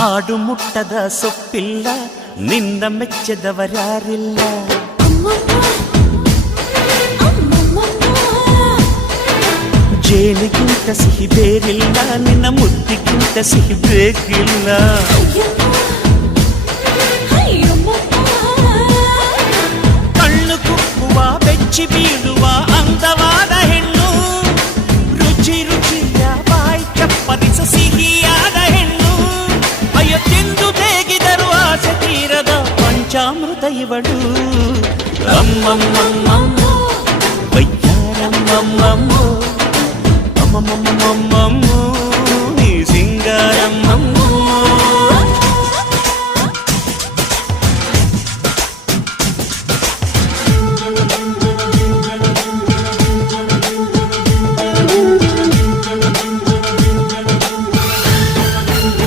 ಆಡು ಮುಟ್ಟದ ಸೊಪ್ಪಿಲ್ಲ ನಿನ್ನ ಮೆಚ್ಚದವರ್ಯಾರಿಲ್ಲ ಜೇನಿಗಿಂತ ಸಿಹಿ ಬೇರಿಲ್ಲ ನಿನ್ನ ಮುದ್ದಿಗಿಂತ ಸಿಹಿ ಬೇಕಿಲ್ಲ ಕಣ್ಣು ಕುಕ್ಕುವ ಬೆಚ್ಚಿ ಬೀಳುವ ಅಂದವಾದ ಹೆಣ್ಣು ರುಚಿ ರುಚಿಯ ಬಾಯಿ ಚಪ್ಪರಿಸ ಸಿಹಿಯಾದ ಹೆಣ್ಣು ಅಯ್ಯೋ ತಿಂದು ಬೇಗಿದರು ಆಸೆ ತೀರದ ಪಂಚಾಮೃತ ಇವಳು ಅಮ್ಮಮ್ಮಮ್ಮಮ್ಮ ವೈದ್ಯಾರಮ್ಮಮ್ಮಮ್ಮ ಅಮ್ಮಮ್ಮಮ್ಮಮ್ಮ